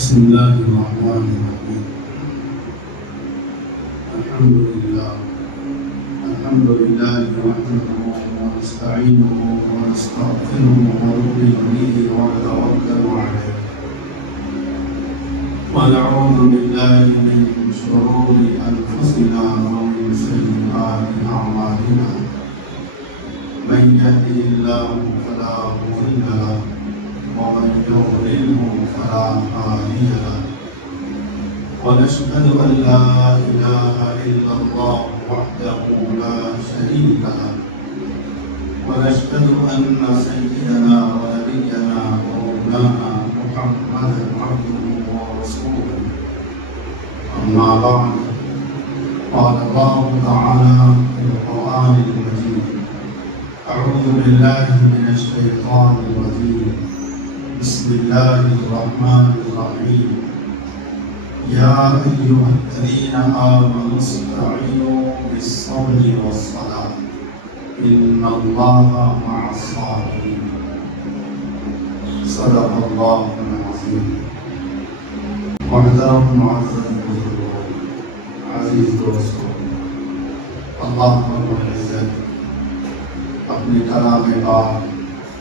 بسم الله الرحمن الرحيم. الحمد لله نحمده ونستعينه ونستغفره ونؤمن به ونتوكل عليه ونعوذ بالله من شرور أنفسنا ومن سيئات أعمالنا. من يهده الله فلا مضل له ومن يضلله فلا هادي له. ونشهد أن لا إله إلا الله وحده لا شريك له. ونشهد أن سيدنا ونبينا ومولانا محمدا عبده ورسوله. أما بعد، قال الله تعالى في القرآن المجيد: أعوذ بالله من الشيطان الرجيم. بسم الله الرحمن الرحيم. يا أيها الذين آمنوا استعينوا بالصبر والصلاة إن الله مع الصابرين. صدق الله العظيم. محترم معزز بزرگوں، عزیز دوستوں، اللہ رب العزت اپنے کلام پاک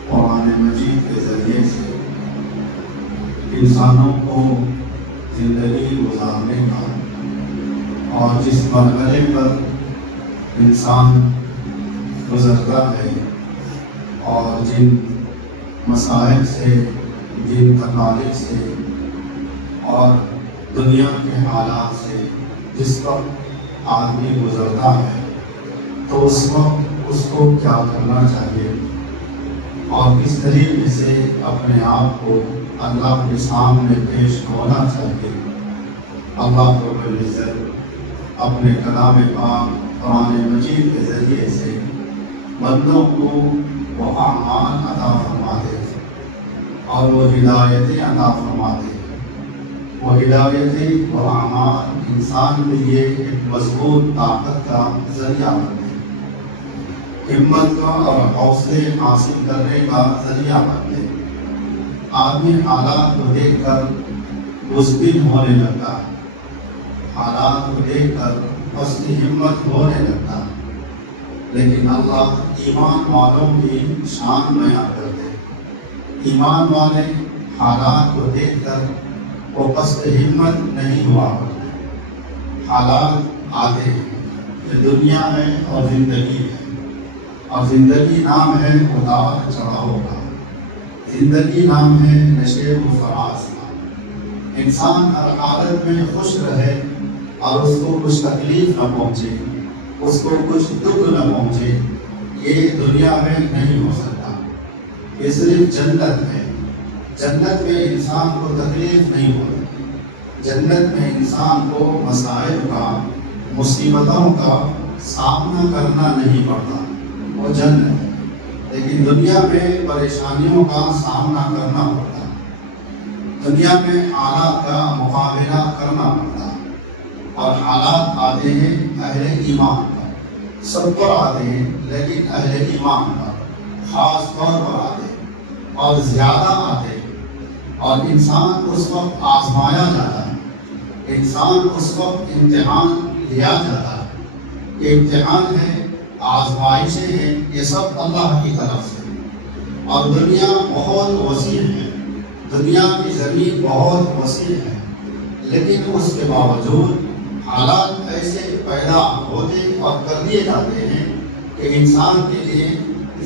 قرآن مجید کے ذریعے سے انسانوں کو زندگی گزارنے کا اور جس مرحلے پر انسان گزرتا ہے اور جن مسائل سے، جن تکالیف سے اور دنیا کے حالات سے جس وقت آدمی گزرتا ہے تو اس وقت اس کو کیا کرنا چاہیے اور کس طریقے سے اپنے آپ کو اللہ کے سامنے پیش ہونا چاہیے. اللہ رب العزت اپنے کلام پاک قرآن مجید کے ذریعے سے بندوں کو وہ اعمال عطا فرماتے ہیں اور وہ ہدایتیں عطا فرماتے ہیں. وہ ہدایتیں، وہ اعمال انسان کے لیے ایک مضبوط طاقت کا ذریعہ بنتے ہیں، ہمت کا اور حوصلے حاصل کرنے کا ذریعہ بنتے ہیں. آدمی حالات کو دیکھ کر مزمن ہونے لگتا ہے، حالات کو دیکھ کر اس کی ہمت ہونے لگتا ہے، لیکن اللہ ایمان والوں کی شان بیان کرتے ہیں. ایمان والے حالات کو دیکھ کر وہ پست ہمت نہیں ہوا کرتے. حالات آتے ہیں، یہ دنیا ہے اور زندگی ہے، اور زندگی نام ہے اتار چڑھاؤ کا، زندگی نام ہے نشے و فراز کا. انسان ہر حالت میں خوش رہے اور اس کو کچھ تکلیف نہ پہنچے، اس کو کچھ دکھ نہ پہنچے، یہ دنیا میں نہیں ہو سکتا. یہ صرف جنت ہے. جنت میں انسان کو تکلیف نہیں ہوتی، جنت میں انسان کو مسائل کا، مصیبتوں کا سامنا کرنا نہیں پڑتا، وہ جنت ہے. لیکن دنیا میں پریشانیوں کا سامنا کرنا پڑتا، دنیا میں حالات کا مقابلہ کرنا پڑتا، اور حالات آتے ہیں اہل ایمان پر. سب پر آتے ہیں لیکن اہل ایمان پر خاص طور پر آتے ہیں اور زیادہ آتے ہیں. اور انسان اس وقت آزمایا جاتا ہے، انسان اس وقت امتحان لیا جاتا ہے. یہ امتحان ہے، آزمائشیں ہیں، یہ سب اللہ کی طرف سے. اور دنیا بہت وسیع ہے، دنیا کی زمین بہت وسیع ہے، لیکن اس کے باوجود حالات ایسے پیدا ہوتے اور کر دیے جاتے ہیں کہ انسان کے لیے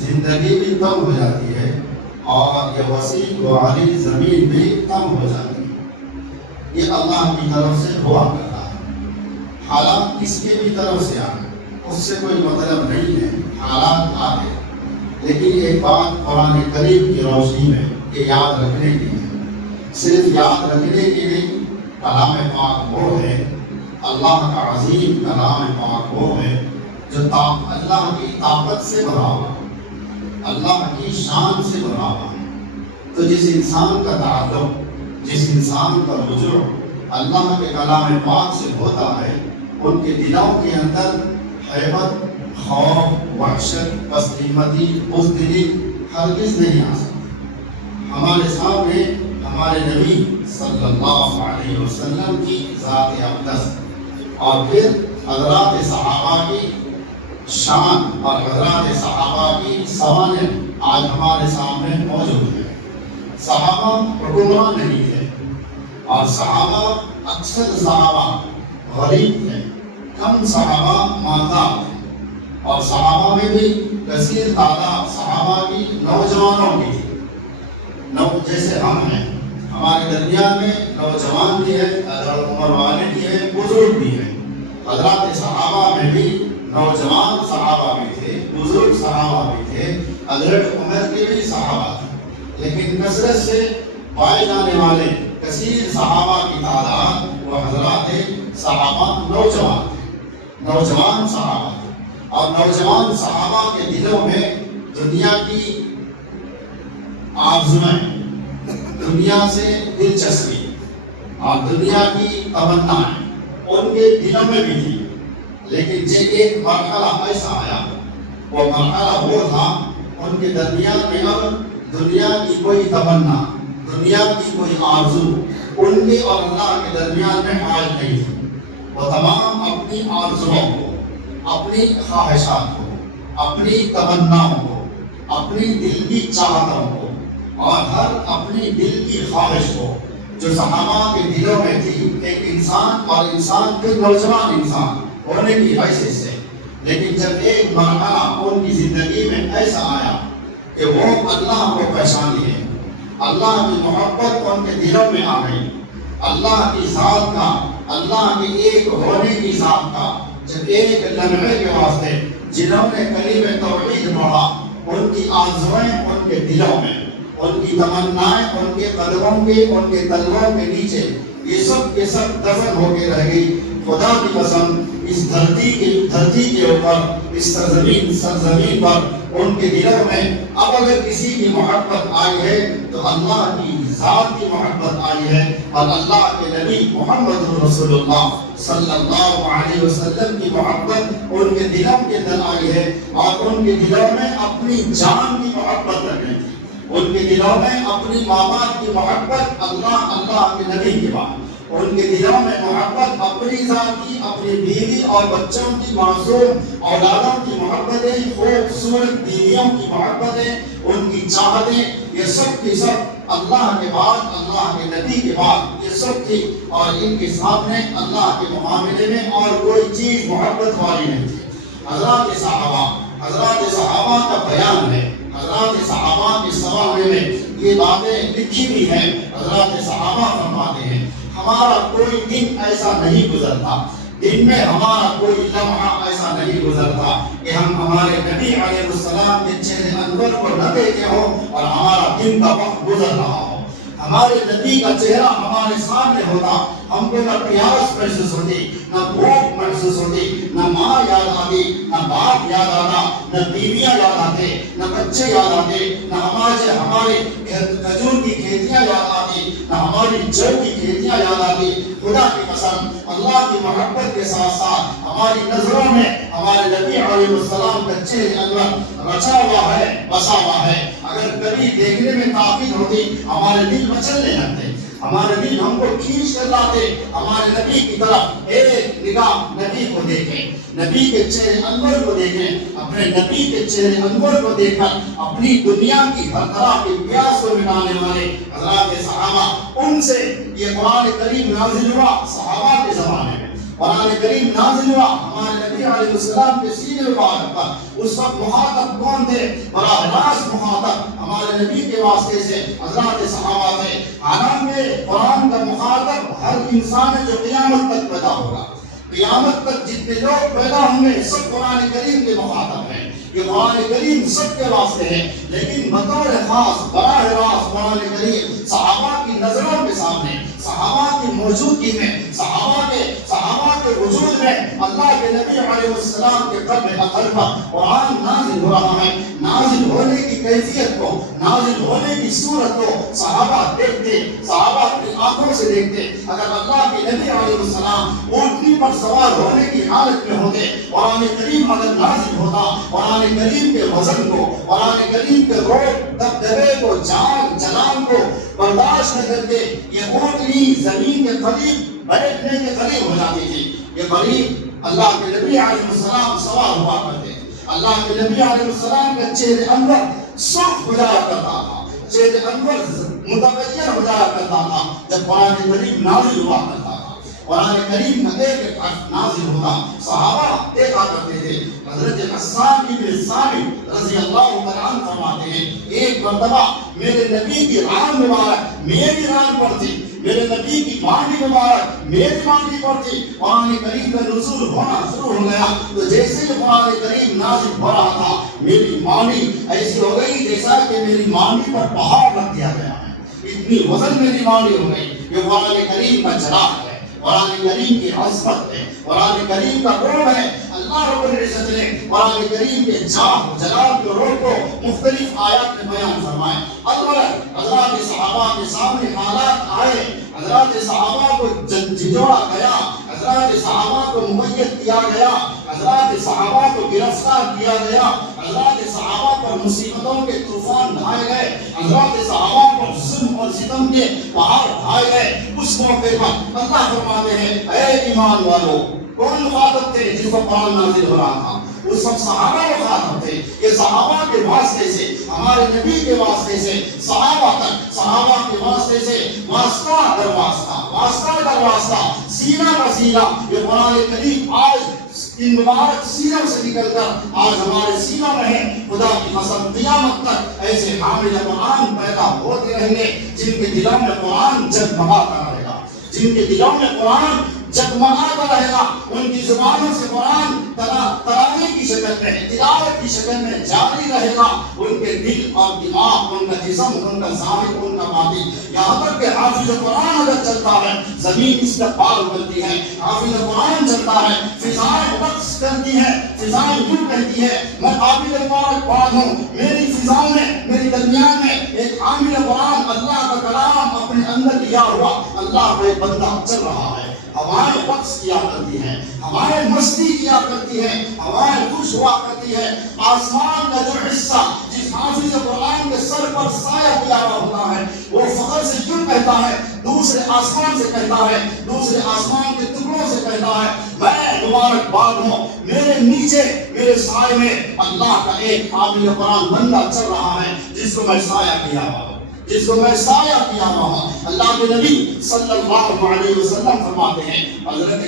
زندگی بھی کم ہو جاتی ہے اور یہ وسیع والی زمین بھی کم ہو جاتی ہے. یہ اللہ کی طرف سے ہوا کرتا ہے. حالات کس کی بھی طرف سے آئے اس سے کوئی مطلب نہیں ہے، حالات آتے. لیکن ایک بات قرآن کریم کی روشنی میں یہ یاد رکھنے کی ہے، صرف یاد رکھنے کی نہیں. کلام پاک وہ ہے، اللہ کا عظیم کلام پاک وہ ہے جو اللہ کی طاقت سے بھرا ہوا، اللہ کی شان سے بھرا ہوا ہے. تو جس انسان کا تعلق، جس انسان کا رجوع اللہ کے کلام پاک سے ہوتا ہے، ان کے دلوں کے اندر حیبت، خوف، وحشت، تسلیمتی، بزدلی ہرگز نہیں آ سکتی. ہمارے سامنے ہمارے نبی صلی اللہ علیہ وسلم کی ذات اقدس اور پھر حضرات صحابہ کی شان اور حضرات صحابہ کی سوانح آج ہمارے سامنے موجود ہے۔ صحابہ حکمران نہیں تھے اور صحابہ اکثر صحابہ غریب تھے، کم صحابہ مالدار تھے، اور صحابہ میں بھی کثیر تعداد صحابہ کی نوجوانوں کی تھی۔ جیسے ہم ہیں، ہمارے درمیان میں نوجوان بھی ہے، عمر والے بھی ہیں، بزرگ بھی ہیں۔ حضرات صحابہ میں بھی نوجوان صحابہ بھی تھے، بزرگ صحابہ بھی تھے، حضرت عمر کے بھی صحابہ تھے، لیکن کثرت سے پائے جانے والے کثیر صحابہ کی تعداد وہ حضرات صحابہ نوجوان تھے، نوجوان صحابہ تھے۔ اور نوجوان صحابہ کے دلوں میں دنیا کی آرزوئیں، دنیا سے دلچسپی اور دنیا کی تمنائیں ان کے دلوں میں بھی تھی، لیکن جب ایک مرحلہ ایسا آیا، وہ مرحلہ وہ تھا ان کے درمیان میں اب دنیا کی کوئی تمنا، دنیا کی کوئی آرزو ان کے اور اللہ کے درمیان میں حائل نہیں تھی۔ وہ تمام اپنی آرزوؤں کو، اپنی خواہشات کو، اپنی تمناؤں کو، اپنی دل کی چاہتوں کو اور ہر اپنی دل کی خواہش کو جو صحابہ کے دلوں میں تھی، ایک انسان اور انسان کے نوجوان انسان ہونے کی حیثیت سے، لیکن جب ایک مرحلہ ان کی زندگی میں ایسا آیا کہ وہ اللہ کو پہچان لیے، اللہ کی محبت ان کے دلوں میں آ گئی، اللہ کی ذات کا، اللہ کے ایک ہونے کی ذات کا جب ایک لمحے کے واسطے جنہوں نے کلمہ توحید پڑھا، ان کی آرزوئیں ان کے دلوں میں، ان کی تمنائیں ان کے قدموں کے، ان کے تلووں کے نیچے یہ سب دفن ہو کے رہ گئی۔ خدا کی قسم اس دھرتی کے اوپر، اس سرزمین پر ان کے دلوں میں اب اگر کسی کی محبت آئی ہے تو اللہ کی ذات کی محبت آئی ہے، اور اللہ کے نبی محمد رسول اللہ صلی اللہ علیہ وسلم کی محبت ان کے دلوں کے اندر آئی ہے، اور ان کے دلوں میں اپنی جان کی محبت رکھنی تھی، ان کے دلوں میں اپنی ماں باپ کی محبت، اللہ کے نبی کے بعد ان کے دلوں میں محبت اپنی ذات کی، اپنی بیوی اور بچوں کی، معصوم اولادوں کی محبتیں، خوبصورت بیویوں کی محبتیں، ان کی چاہتیں، یہ سب کی سب اللہ کے بعد، اللہ کے نبی کے بعد یہ سب تھی، اور ان کے سامنے اللہ کے معاملے میں اور کوئی چیز محبت والی نہیں تھی۔ حضرات صحابہ کا بیان ہے، حضرات صحابہ کے سوالے میں یہ باتیں لکھی بھی ہیں۔ حضرات صحابہ فرماتے ہیں ہمارا کوئی دن ایسا نہیں گزرتا، دن میں ہمارا کوئی لمحہ ایسا نہیں گزرتا کہ ہم ہمارے نبی علیہ السلام کے چہرے انور کو نہ دیکھے ہو اور ہمارا دن کا وقت گزر رہا ہو۔ ہمارے نبی کا چہرہ ہمارے سامنے ہوتا، ہم کو نہ پیاس محسوس ہوتی، نہ بھوک محسوس ہوتی، نہ ماں یاد آتی، نہ باپ یاد آتا، نہ بیویاں یاد آتے، نہ بچے یاد آتے، نہ ہمارے کھجور کی کھیتیاں یاد آتی، نہ ہماری جو کی کھیتیاں یاد آتی۔ خدا کی قسم اللہ کی محبت کے ساتھ ساتھ ہماری نظروں میں ہمارے نبی علیہ السلام کا چہرہ انور رچا ہوا ہے، بسا ہوا ہے۔ اگر کبھی دیکھنے میں تاکید ہوتی ہمارے دل مچلنے لگتے، ہمارے دل ہم کو کھینچ کر لاتے ہمارے نبی کی طرف۔ ایک نگاہ نبی کو دیکھیں، نبی کے چہرے انور کو دیکھیں، اپنے نبی کے چہرے انور کو دیکھ کر اپنی دنیا کی ہر طرح کی پیاس کو مٹانے والے حضرات صحابہ، ان سے یہ قرآن کریم نازل ہوا۔ صحابہ کے زمانے میں قرآن کریم نازل ہوا ہمارے نبی علیہ السلام کے سینے مبارک پر۔ اس وقت مخاطب کون تھے؟ براہ راست مخاطب ہمارے نبی کے واسطے سے حضرات صحابہ تھے۔ حالانکہ قرآن کا مخاطب ہر انسان ہے جو قیامت تک پیدا ہوگا، قیامت تک جتنے لوگ پیدا ہوں گے سب قرآن کریم کے مخاطب ہیں۔ یہ قرآن کریم سب کے واسطے ہے، لیکن بطور خاص براہ راست قرآن کریم صحابہ کی نظروں کے سامنے، صحابہ کی موجودگی میں، صحابہ کے وجود میں اللہ کے نبی علیہ السلام کے قلب اطہر پر قرآن نازل ہو رہا ہے۔ نازل ہونے کی کیفیت کو، نازل ہونے کی صورت کو صحابہ دیکھتے، صحابہ اپنی آنکھوں سے دیکھتے۔ اگر اللہ کے نبی علیہ السلام اونٹنی پر سوار ہونے کی حالت میں ہوتے، قرآن کریم اگر نازل ہوتا، قرآن کریم کے وزن کو، قرآن کریم کے روح دبدبے کو، جان جلال کو برداشت نہ کر کے یہ اونٹنی زمین کے قریب بیٹھنے کے قریب ہو جاتی تھی. یہ قریب اللہ کے نبی علیہ السلام سوار ہوا کرتے. اللہ کے نبی علیہ السلام کا چہرے انور سرخ ہو جایا کرتا تھا, چہرے انور متغیر ہو جایا کرتا تھا جب قرآن کریم نازل ہوا کرتا تھا. قرآن کریم کا ایک ایک حرف نازل ہوتا صحابہ دیکھا کرتے تھے. حضرت حسان بن ثابت رضی اللہ تعالیٰ عنہ فرماتے ہیں ایک مرتبہ میرے نبی کی ران مبارک میری ران پر تھی, میرے نبی کی مانڈی مبارک میری مانڈی پر تھی. قرآن کریم کا نزول ہونا شروع ہو گیا تو جیسے ہی قرآن کریم نازل ہو رہا تھا میری مانڈی ایسی ہو گئی جیسا کہ میری مانڈی پر پہاڑ رکھ دیا گیا ہے. اتنی وزن میری مانڈی ہو گئی. یہ قرآن کریم کا جلال ہے, قرآن کریم کی عظمت ہے, قرآن کریم کا روح ہے. اللہ رب العزت نے قرآن کریم کے جلال کے روح کو مختلف آیات میں بیان فرمائے. حضرات صحابہ کے سامنے حالات آئے, حضرات صحابہ کو جھنجھوڑا گیا, حضرات صحابہ کو مقید کیا گیا, حضرات صحابہ کو گرفتار کیا گیا, حضرات صحابہ پر مصیبتوں کے طوفان ڈھائے گئے, حضرات صحابہ پر ظلم اور ستم کے پہاڑ ڈھائے گئے. اس موقع پر اللہ فرماتے ہیں اے ایمان والو, کون مخاطب تھے جس پر قرآن نازل ہو رہا تھا؟ اس وقت صحابہ مخاطب تھے. یہ صحابہ کے واسطے سے, ہمارے نبی کے واسطے سے صحابہ تک, صحابہ کے واسطے سے واسطہ در واسطہ, واسطہ در واسطہ, سینہ بہ سینہ یہ قرآن کریم آج ان مبارک سینوں سے نکل کر آج ہمارے سینوں میں ہے. خدا کی قسم قیامت تک ایسے حامل قرآن پیدا ہوتے رہیں گے جن کے دلوں میں قرآن جگمگاتا رہے گا, جن کے دلوں میں قرآن جگمگاتا رہے گا. ان کی زبانوں سے قرآن ترانے کی شکل میں, تلاوت کی شکل میں جاری رہے گا. ان کے دل اور دماغ, ان کا جسم, ان کا ظاہر, ان کا باطن, یہاں تک کہ حافظ قرآن اگر چلتا ہے زمین استقبال کرتی ہے. حافظ قرآن چلتا ہے فضائیں رقص کرتی ہیں, فضائیں یوں کہتی ہے میں حافظ قرآن پڑھ ہوں. میری فضاؤں میں, میری درمیان میں ایک حامل قرآن اللہ کا کلام اپنے اندر لیا ہوا اللہ کا ایک بندہ چل رہا ہے. ہوائیں رقص کیا کرتی ہیں, ہوائیں مستی کیا کرتی ہیں, ہوائیں خوش ہوا کرتی ہے. آسمان کا جو حصہ جس حافظ قرآن کے سر پر سایہ کیا ہوا ہوتا ہے وہ فخر سے کیوں کہتا ہے, دوسرے آسمان سے کہتا ہے, دوسرے آسمان کے ٹکڑوں سے کہتا ہے میں مبارکباد ہوں, میرے نیچے میرے سائے میں اللہ کا ایک حامل قرآن بندہ چل رہا ہے جس کو میں سایہ کیا ہوا ہوں, جس کو میں سایہ کیا ہوا ہوں. اللہ کے نبی صلی اللہ علیہ وسلم فرماتے ہیں, حضرت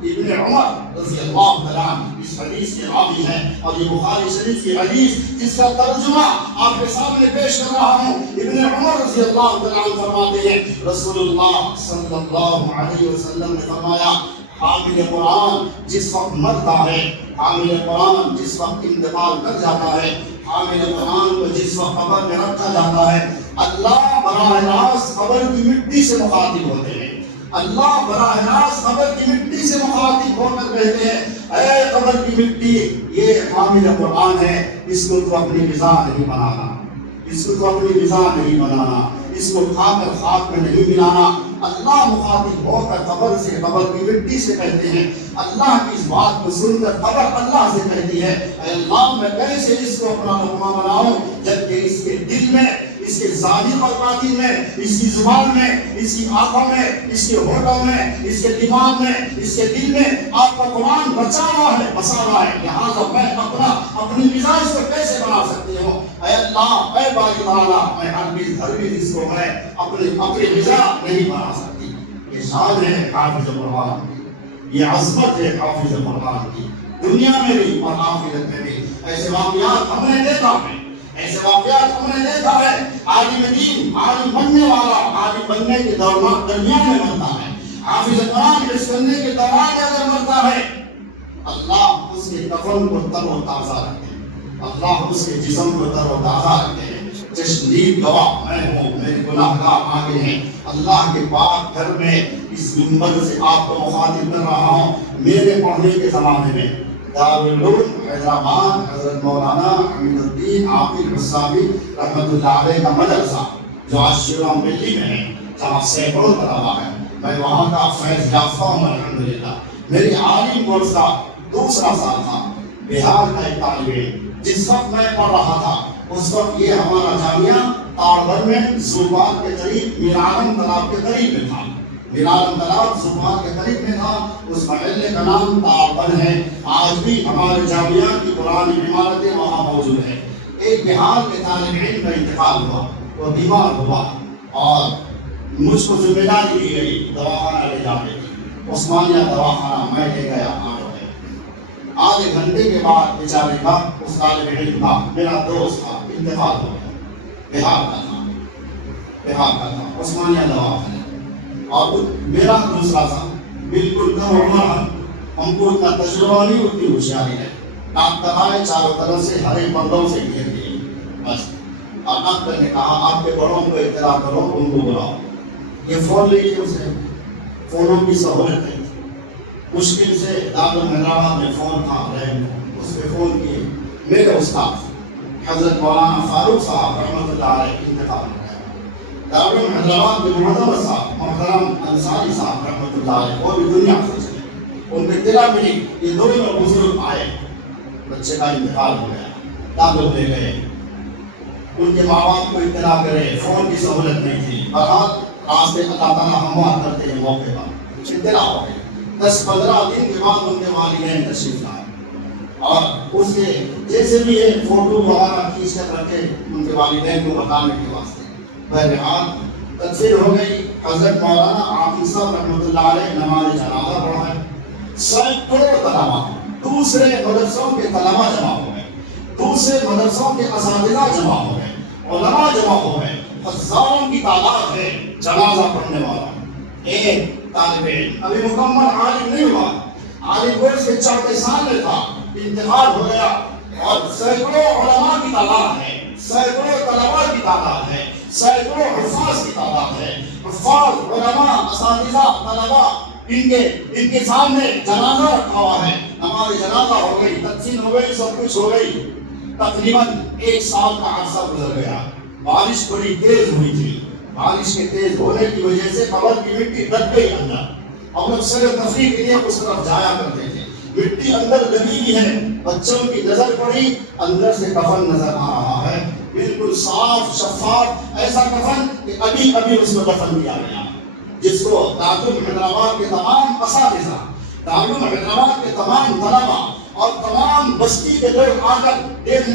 ابن عمر رضی اللہ تعالیٰ اس حدیث کے راوی ہیں اور یہ بخاری شریف کی حدیث جس کا ترجمہ آپ کے سامنے پیش کر رہا ہوں. ابن عمر رضی اللہ تعالیٰ فرماتے ہیں رسول اللہ صلی اللہ علیہ وسلم نے فرمایا حامل قرآن جس وقت مرتا ہے, حامل قرآن جس وقت انتقال کر جاتا ہے, حامل قرآن کو جس وقت قبر میں رکھا جاتا ہے, اللہ براہ راست قبر کی مٹی سے مخاطب ہوتے ہیں. اللہ براہ راست قبر کی مٹی سے مخاطب ہو کر کہتے ہیں اے قبر کی مٹی, یہ حامل قرآن ہے, اس کو تو اپنی غذا نہیں بنانا, اس کو تو اپنی غذا نہیں بنانا, اس کو کھا کر خاک میں نہیں ملانا. اللہ مخاطب ہو کر قبر سے, قبر کی مٹی سے کہتے ہیں. اللہ کی اس بات کو سن کر قبر اللہ سے کہتی ہے اے اللہ میں کیسے اس کو اپنا لقمہ بناؤں, جبکہ اس کے دل میں, اس کے ظاہر اور باطن میں, اس کی زبان میں, اس کی آنکھوں میں, اس کے ہونٹوں میں, اس کے دماغ میں, اس کے دل میں آپ کا قرآن بچا ہوا ہے, بسا ہوا ہے. لہٰذا میں اپنی مزاج کو کیسے بنا سکتی ہوں؟ اے اللہ, اے باری تعالیٰ, میں ہرگز اس کو میں اپنی غذا نہیں بنا سکتی. یہ شان ہے حافظ قرآن, یہ عظمت ہے حافظ قرآن کی, دنیا میں بھی اور آخرت میں بھی. ایسے واقعات ہم نے دیکھا ہے, ایسے واقعات ہم نے دیکھا ہے. عالم دین, عالم بننے والا عالم بننے کے درمیان میں مرتا ہے, حافظ قرآن اس کرنے کے دوران اگر مرتا ہے اللہ اس کے کفن کو تر و تازہ رکھتے ہیں, اللہ اس کے جسم کو تر و تازہ رکھتے ہیں. چشمدید گواہ میں ہوں, میرے گناہگار آگے ہیں. اللہ کے پاک گھر میں اس منبر سے آپ کو مخاطب کر رہا ہوں. میرے پڑھنے کے زمانے میں دارالعلوم حیدرآباد حضرت مولانا حمید الدین عاقل حسامی رحمۃ اللہ علیہ کا مدرسہ جو آج شیرام دلی میں ہے, جہاں سینکڑوں طلبا ہے, میں وہاں کا فیض یافتہ ہوں الحمدللہ. میری عالم کورس کا دوسرا سال تھا. بہار کا ایک طالب علم جس وقت میں پڑھ رہا تھا اس وقت یہ ہمارا جامعہ تاڑبھر میں زوبان کے قریب میرارم تالاب کے قریب میں تھا. میرارم تالاب زوبان کے قریب میں تھا. اس محلے کا نام تاڑبھر ہے. آج بھی ہمارے جامعہ کی پرانی عمارتیں وہاں موجود ہے. ایک بہار کے طالب علم کا انتقال ہوا, وہ بیمار ہوا اور مجھ کو ذمہ داری دی گئی دواخانہ لے جانے کی. عثمانیہ دواخانہ میں لے گیا. آدھے گھنٹے کے بعد بیچارے کا اس طالب علم کا میرا دوست تھا انتقال ہو گیا. بہار کا تھا عثمانیہ دواخانہ. اور میرا دوسرا تھا بالکل کم عمر, ہم کو اتنا تجربہ نہیں, اتنی ہوشیاری ہے. ڈاکٹر چاروں طرف سے ہرے پردوں سے گھیر دیے بس. اور ڈاکٹر نے کہا آپ کے بڑوں کو اطلاع کرو, ان کو بلاؤ. یہ فون لیجیے, اسے فونوں کی سہولت ہے. مشکل سے دارالحیدرآباد میں فون تھا, اس پہ فون کیے. میرے استاد حضرت مولانا فاروق صاحب رحمۃ اللہ علیہ انتقال ہو گیا. دارالحیدرآباد میں محترم صاحب محترم انصاری صاحب رحمۃ اللہ علیہ وہ بھی دنیا سے چلے. ان کو اطلاع ملی یہ دونوں بزرگ آئے, بچے کا انتقال ہو گیا. دادو لے گئے, ان کے ماں باپ کو اطلاع کرے, فون کی سہولت نہیں تھی. بہرحال راستے اللہ تعالیٰ ہموار کرتے ہیں موقع پر اطلاع ہو گئی. 10-15 دن کے بعد ان کے والدین تشریف لائے اور اس کے جیسے بھی یہ فوٹو وغیرہ کھینچ کر رکھے ان کے والدین کو بتانے کے واسطے. بہرحال تدفین ہو گئی. حضرت مولانا عاقل صاحب رحمۃ اللہ علیہ نماز جنازہ پڑھائے. سینکڑوں طلبا دوسرے مدرسوں کے طلبا جمع ہو گئے, دوسرے مدرسوں کے اساتذہ جمع ہو گئے, علماء جمع ہو گئے. ہزاروں کی تعداد ہے جنازہ پڑھنے والا. ایک طالب علم ابھی مکمل عالم نہیں ہوا, عالم ورث کے چوتھے سال میں تھا, انتقال ہو گیا. اور سینکڑوں علماء کی تعداد ہے, سینکڑوں طلباء کی تعداد ہے, سینکڑوں حفاظ کی تعداد ہے. حفاظ, علماء, اساتذہ, طلباء ان کے سامنے جنازہ رکھا ہوا ہے. ہماری جنازہ ہو گئی, تدفین ہو گئی, سب کچھ ہو گئی. تقریباً 1 سال کا عرصہ گزر گیا. بارش بڑی تیز ہوئی تھی. بارش کے تیز ہونے کی وجہ سے قبر کی مٹی دب گئی اندر. ہم لوگ سیر و تفریح کے لیے اس طرف جایا کرتے تھے. مٹی اندر دبی ہوئی ہے. بچوں کی نظر پڑی, اندر سے کفن نظر آ رہا ہے, بالکل صاف شفاف, ایسا کفن کہ ابھی اس کو دفن کیا گیا. جس کو دارالحیدرآباد کے تمام اساتذہ, دارالحیدرآباد کے تمام طلبا اور تمام بستی کے لوگ آ کر دیکھنے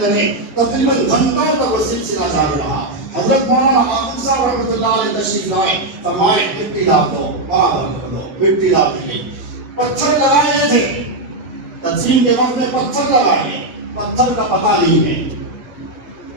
لگے. تقریباً گھنٹوں تک وہ سلسلہ جاری رہا. حضرت مولانا عاقل صاحب رحمۃ اللہ علیہ تشریف لائے, فرمائے مٹی ڈال دو, مٹی ڈال دی گئی. پتھر لگائے گئے تھے تدفین کے وقت میں, پتھر لگائے گئے, پتھر کا پتہ نہیں ہے.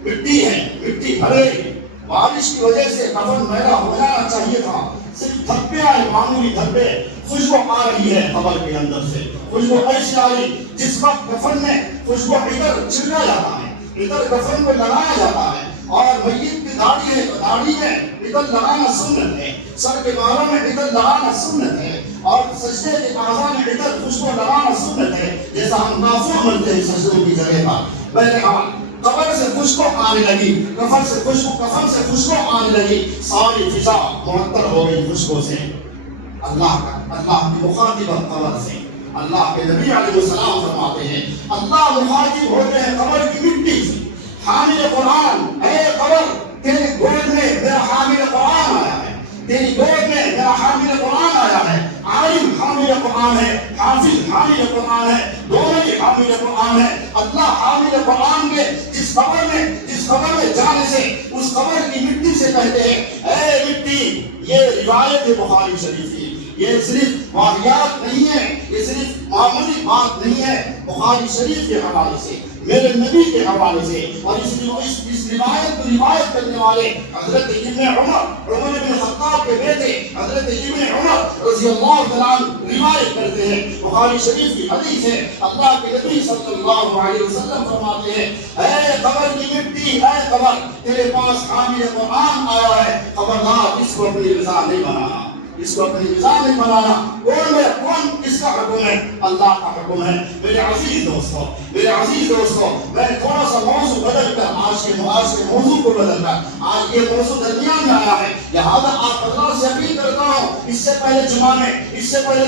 مٹی ہے, مٹی بھرے گی. بارش کی وجہ سے کفن میلا ہو جانا چاہیے تھا, صرف دھبے آئے, معمولی دھبے. خوشبو آ رہی ہے قبر کے اندر سے, خوشبو ایسی آ رہی جس وقت کفن میں خوشبو ادھر چھڑکا جاتا ہے, ادھر کفن کو لگایا جاتا ہے. اور میت کی داڑھی ہے تو داڑھی میں ادھر لگانا سنت ہے, سر کے بالوں میں ادھر لگانا سنت ہے, اور سجدے کے اعضاء میں ادھر خوشبو لگانا سنت ہے, جیسا ہم کافور ملتے ہیں سجدوں کی جگہ پر. بہرحال قبر سے خوشبو آنے لگی, کفن سے خوشبو آنے لگی. ساری فضا معطر ہو گئی خوشبو سے. اللہ کی مخاطبت قبر سے. اللہ کے نبی علیہ السلام فرماتے ہیں اللہ مخاطب ہوتے ہیں قبر کی مٹی سے. حامل قرآن, اے قبر تیری گود میں میرا حامل قرآن آیا ہے, تیری گود میں میرا حامل قرآن آیا ہے. عالم حامل قرآن ہے, حافظ حامل قرآن ہے, دونوں ہی حامل قرآن ہے. اللہ حامل قرآن کے جس قبر میں جانے سے اس قبر کی مٹی سے کہتے ہیں اے مٹی. یہ روایت بخاری شریف ہے, یہ صرف واقعات نہیں ہے, یہ صرف معمولی بات نہیں ہے. بخاری شریف کے حوالے سے, میرے نبی کے حوالے سے, اور اس روایت کو روایت کرنے والے حضرت ابن عمر بن خطاب کے بیٹے حضرت ابن عمر رضی اللہ تعالیٰ عنہ روایت کرتے ہیں. بخاری شریف کی حدیث ہے, اللہ کے نبی صلی اللہ علیہ وسلم فرماتے ہیں اے قبر کی مٹی, اے قبر تیرے پاس حامل قرآن آیا ہے, خبردار اس کو اپنی رضا نہیں بنانا, اس کو اپنی رضا نہیں بنانا. کون کس کا حکم ہے؟ اللہ کا حکم ہے. میرے عزیز دوستوں, میں تھوڑا سا موضوع بدل کر آج کے موضوع کو بدل کر, آج یہ موضوع درمیان میں آیا ہے, لہذا آپ حضرات سے اپیل کرتا ہوں اس سے پہلے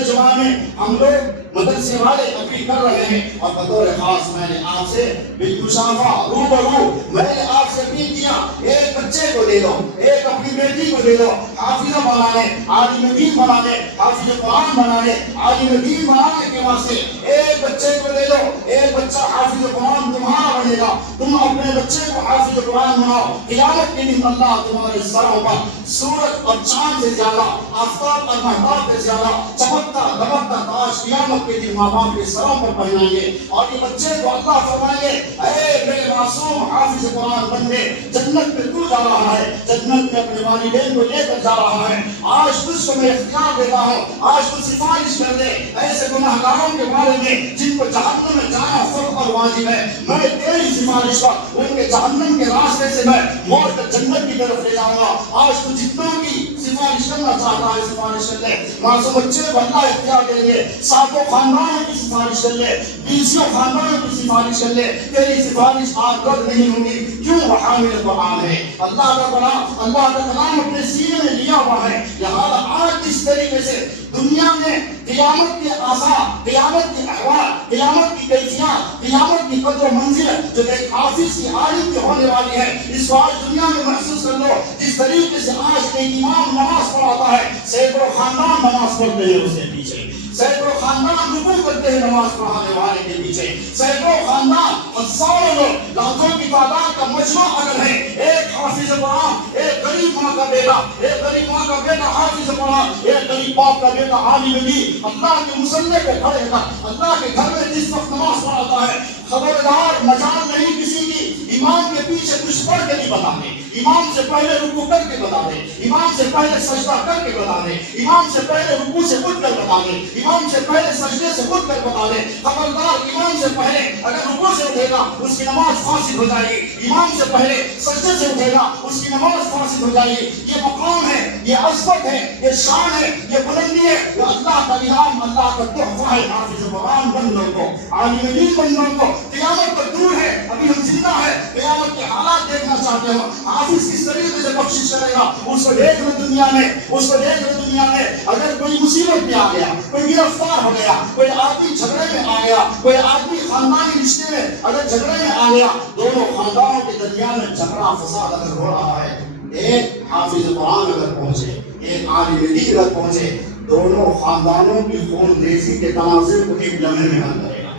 جمعہ میں ہم لوگ مدرسے والے اپیل کر رہے ہیں، اور بطور خاص میں نے آپ سے بالمشافہ روبرو میں نے آپ سے اپیل کیا، ایک بچے کو دے دو، ایک اپنی بیٹی کو دے دو، حافظ بنانے، عالم دین بنانے، حافظ قرآن بنانے، عالم دین بنانے کے واسطے ایک بچے کو دے دو، ایک بچہ حافظ قرآن تمہارا بنے گا، تم اپنے بچے کو حافظ قرآن بناؤ، قیامت کے دن اللہ تمہارے سروں پر سورج اور چاند سے زیادہ، آفتاب اور مہتاب سے زیادہ چمکتا دمکتا تاج قیامت کے دن ماں باپ کے سروں پر پہنائیں گے، اور یہ بچے کو اللہ فرمائیں گے اے میرے معصوم حافظ قرآن بندے، جنت میں تو جا رہا ہے، جنت میں اپنے والدین کو لے کر جا رہا ہے، آج تجھ کو میں اختیار دیتا ہوں، آج تو سفارش کر دے ایسے گناہگاروں کے بارے میں جن کو جہنم میں جانا فرض اور واجب ہے، میں تیری سفارش پر ان کے جہنم کے راستے سے میں موڑ کر جنت کی طرف لے جاؤں گا، آج تو جتنوں کی سفارش کرنا چاہتا ہے سفارش کر لے، معصوم بچے کو اللہ اختیار دیں گے، ساتوں خاندانوں کی سفارش کر لے، 20 خاندانوں کی سفارش کر لے، تیری سفارش آج رد نہیں ہوگی، کیوں وہ حامل قرآن ہے، اللہ کا کلام اپنے سینے میں لیا ہوا ہے، لہذا آج اس طریقے سے دنیا میں قیامت کے آثار، قیامت کے احوال، قیامت کی کیفیات، قیامت کی قدر و منزل جو ایک حافظ کی عالم کی ہونے والی ہے، اس کو آج دنیا میں محسوس کر لو، جس طریقے سے آج ایک امام نماز پڑھاتا ہے، سینکڑوں خاندان نماز پڑھتے ہیں اس کے پیچھے، سینکڑوں خاندان رکوع کرتے ہیں نماز پڑھانے والے کے پیچھے، سینکڑوں خاندان، ہزاروں لوگ، لاکھوں کی تعداد کا مجمع اگر ہے، ایک حافظ قرآن، ایک غریب ماں کا بیٹا، ایک غریب ماں کا بیٹا حافظ قرآن، ایک غریب باپ کا بیٹا عالم دین، اللہ کے مصلی پہ کھڑے گا، اللہ کے گھر میں جس وقت نماز پڑھاتا ہے، خبردار مجال نہیں کسی کی، امام کے پیچھے کچھ پڑھ کے نہیں بتانے، امام سے پہلے رکوع کر کے بتا دے، امام سے پہلے سجدہ کر کے بتا دے، امام سے پہلے رکوع سے اٹھ کر بتا دے، امام سے پہلے سجدے سے اٹھ کر بتا دے، خبردار امام سے پہلے اگر رکوع سے اٹھے گا اس کی نماز فاسد ہو جائے گی، امام سے پہلے سجدے سے اٹھے گا اس کی نماز فاسد ہو جائے گی، یہ مقام ہے، یہ عظمت ہے، یہ شان ہے، یہ بلندی ہے، یہ اللہ کا انعام، اللہ کا تحفہ ہے، حافظ قرآن بندوں کو، عالم دین بندوں کو، قیامت پر دور ہے، ابھی ہم زندہ ہے، قیامت کے حالات دیکھنا چاہتے ہو، حافظ کس طریقے سے بخشش کرے گا، اس کو دیکھ لو دنیا میں، اس کو دیکھ لو دنیا میں، اگر کوئی مصیبت میں آ گیا، کوئی گرفتار ہو گیا، کوئی آدمی جھگڑے میں آ گیا، کوئی آدمی خاندانی رشتے میں اگر جھگڑے میں آ گیا، دونوں خاندانوں کے درمیان میں جھگڑا فساد اگر ہو رہا ہے، ایک حافظ قرآن اگر پہنچے، ایک عالم دین اگر پہنچے، دونوں خاندانوں کی خون ریزی کے تنازع کو ایک لمحے میں حل کرے گا،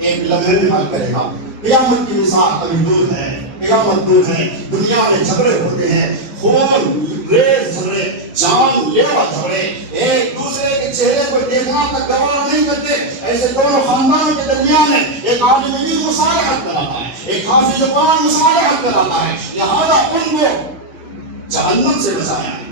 ایک لمحے میں حل کرے گا۔ قیامت کی مثال ابھی دور ہے، قیامت دور ہے، دنیا میں جھگڑے ہوتے ہیں، خون ریز جھگڑے، جان لیوا جھگڑے، ایک دوسرے کے چہرے کو دیکھنا تک گوارا نہیں کرتے، ایسے دونوں خاندانوں کے درمیان میں ایک عالم دین مصالحت کراتا ہے، ایک حافظ قرآن مصالحت کراتا ہے، لہذا ان کو جہنم سے بچایا ہے،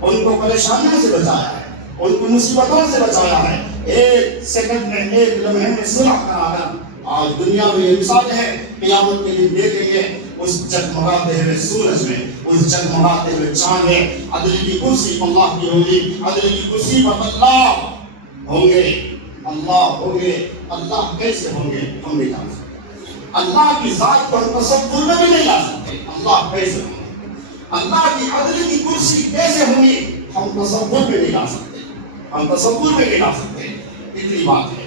ان کو پریشانیوں سے بچایا ہے، ان کو مصیبتوں سے بچایا ہے، ایک سیکنڈ میں، ایک لمحے میں صلح کرا کر آج دنیا میں یہ مثال ہے، قیامت کے دن دیکھیں گے اس جگمگاتے ہوئے سورج میں، اس جگمگاتے ہوئے چاند میں، عدل کی کرسی اللہ کی ہوگی، عدل کی کرسی پر اللہ ہوں گے، اللہ ہوں گے، اللہ کیسے ہوں گے ہم نہیں جان سکتے، اللہ کی ذات کو ہم تصور میں بھی نہیں لا سکتے، اللہ کیسے ہوں گے، اللہ کی عدل کی کرسی کیسے ہوں گی ہم تصور میں نہیں لا سکتے، ہم تصور میں نہیں لا سکتے، اتنی بات ہے۔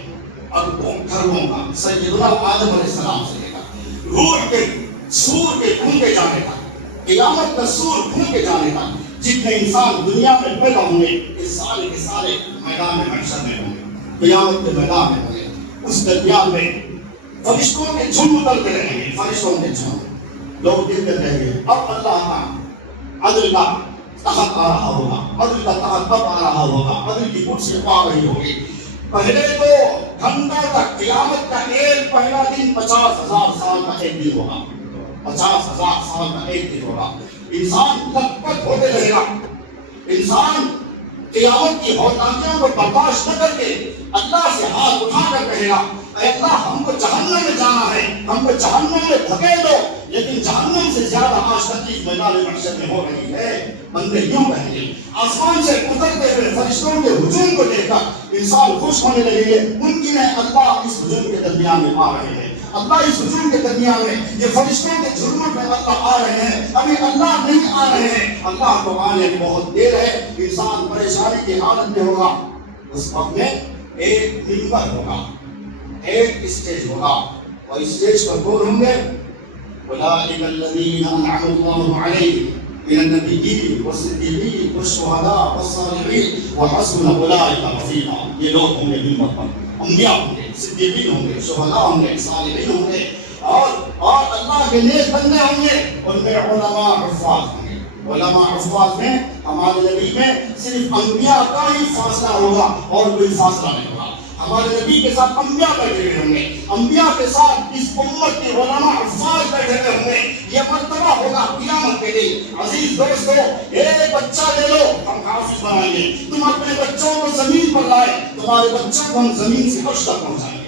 اربوں خربوں کا سیدنا آدم علیہ السلام سے لے کر روح کے سور کے پھونکے جانے تک، قیامت کا سور پھونکے جانے تک، جتنے انسان دنیا میں پیدا ہوں گے یہ سارے کے سارے میدان محشر میں ہوں گے، قیامت کے میدان میں ہوں گے، اس درمیان میں فرشتوں کے جھنڈ اترتے رہیں گے، فرشتوں کے جھنڈ لوگ دیکھتے رہیں گے، اب اللہ کا عدل کا تخت آ رہا ہوگا، عدل کا تخت اب آ رہا ہوگا، عدل کی کرسی آ رہی ہوگی۔ پہلے تو گھنٹوں تک قیامت کا ایک پہلا دن 50,000 سال کا ایک دن ہوگا، 50,000 سال کا ایک دن ہوگا، انسان لٹ پٹ ہوتے رہے گا، انسان قیامت کی ہولناکیوں کو برداشت نہ کر کے اللہ سے ہاتھ اٹھا کر کہے گا اے اللہ ہم کو جہنم میں جانا ہے، ہم کو جہنم میں دھکیل دو، لیکن جہنم سے زیادہ آج تکلیف میدان محشر میں ہو رہی ہے، بندے یوں کہیں گے، آسمان سے اترتے ہوئے فرشتوں کے ہجوم کو دیکھ کر انسان خوش ہونے لگیں گے، ممکن ہے اللہ اس ہجوم کے درمیان میں آ رہے ہیں، اللہ اس ہجوم کے درمیان میں یہ فرشتوں کے جرموں میں اللہ آ رہے ہیں، ابھی اللہ نہیں آ رہے ہیں، اللہ کو آنے کی بہت دیر ہے، انسان پریشانی کی حالت میں ہوگا، اس وقت میں ایک منبر ہوگا، ایک اسٹیج ہوگا، اور اسٹیج پر کون ہوں گے؟ اولئک الذین انعم اللہ علیہم من النبیین والصدیقین والشہداء والصالحین وحسن اولئک رفیقا. یہ لوگ ہوں گے منبر پر، انبیاء ہوں گے، صدیقین ہوں گے، شہداء ہوں گے، صالحین ہوں گے، اور اللہ کے نیک بندے ہوں گے. ان میں علماء حفاظ ہوں گے. علماء حفاظ میں ہمارے نبی میں صرف انبیاء کا ہی فاصلہ ہوگا اور کوئی فاصلہ نہیں ہوگا. ہمارے نبی کے ساتھ انبیاء بیٹھے ہوئے ہوں گے، انبیاء کے ساتھ اس امت کے علماء حفاظ بیٹھے ہوئے ہوں گے. یہ مرتبہ ہوگا قیامت کے دن. عزیز دوستو، ایک بچہ لے لو، ہم حافظ بنائیں گے. تم اپنے بچوں کو زمین پر لائے، تمہارے بچوں کو ہم زمین سے عرش تک پہنچائیں گے.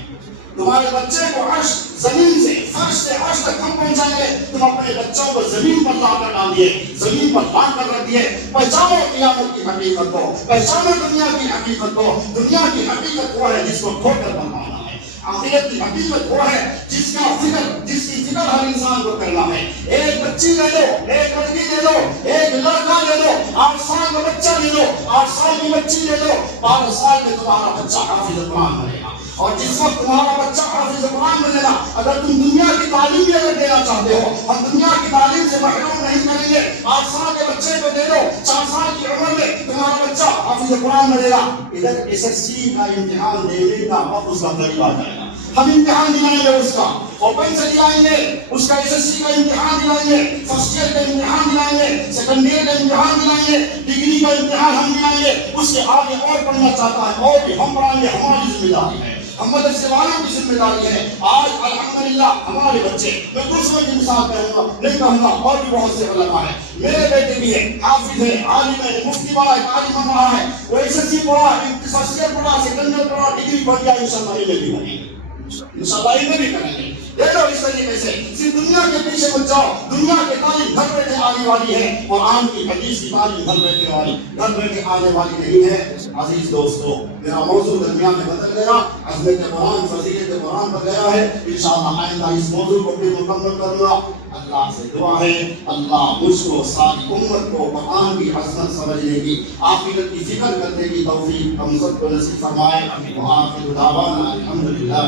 تمہارے بچے کو عرش زمین سے، فرش سے عرش تک ہم پہنچائیں گے. تم اپنے بچوں کو زمین پر لا کر ڈال دیے، زمین پر لا کر رکھ دیے. پہچانو قیامت کی حقیقت کو، پہچانو دنیا کی حقیقت کو. دنیا کی حقیقت وہ ہے جس کو کھو کر بنوانا ہے. آخرت کی حقیقت وہ ہے جس کی فکر ہر انسان کو کرنا ہے. ایک بچی لے لو، ایک لڑکی لے لو، ایک لڑکا لے لو، 8 سال کا بچہ لے لو، 8 سال کی بچی لے لو، 12 سال میں تمہارا بچہ حافظ قرآن بنے گا. اور جس وقت تمہارا بچہ حافظ قرآن بنے گا، اگر تم دنیا کی تعلیم بھی اگر دینا چاہتے ہو، ہم دنیا کی تعلیم سے محروم نہیں کریں گے. 8 سال کے بچے کو دے دو، 4 سال کی عمر میں تمہارا بچہ حافظ قرآن بنے گا. ادھر SSC کا امتحان دینے کا وقت اس کا قریب آ جائے گا. ہم امتحان دلائیں گے اس کا، اوپن سے دلائیں گے اس کا، SSC کا امتحان دلائیں گے، فرسٹ ایئر کا امتحان دلائیں گے، سیکنڈ ایئر کا امتحان دلائیں گے، ڈگری کا امتحان ہم دلائیں گے. اس کے آگے اور پڑھنا چاہتا ہے اور بھی ہم پڑھائیں گے. ہماری ذمہ داری ہے، ہم مدرسے والوں کی ذمہ داری ہے. آج الحمدللہ ہمارے بچے، میں دوسروں کی مثال نہیں کہوں گا، اور بھی بہت سے علماء ہیں. میرے بیٹے بھی ہیں، حافظ ہیں، عالم ہیں، مفتی بنا ہے، عالم بن رہا ہے. وہ SSC پڑھا، فرسٹ ایئر پڑھا، سیکنڈ ایئر پڑھا، ڈگری پڑھ گیا. انشاءاللہ یہ بھی بنیں گے، انشاءاللہ یہ بھی کریں گے. دیکھو اس طریقے سے صرف دنیا کے پیچھے مت جاؤ. دنیا کی تعلیم گھر بیٹھے آنے والی ہے، قرآن کی حدیث کی تعلیم گھر بیٹھے آنے والی نہیں ہے. عزیز دوستو، میرا موضوع درمیان میں بدل گیا، عظمت قرآن، فضیلت قرآن پر گیا ہے. انشاءاللہ آئندہ اس موضوع کو بھی مکمل کروں گا. اللہ سے دعا ہے اللہ مجھ کو ساری امت کو قرآن کی عظمت سمجھنے کی، آخرت کی فکر کرنے کی توفیق ہم سب کو نصیب فرمائے. وآخر دعوانا الحمدللہ.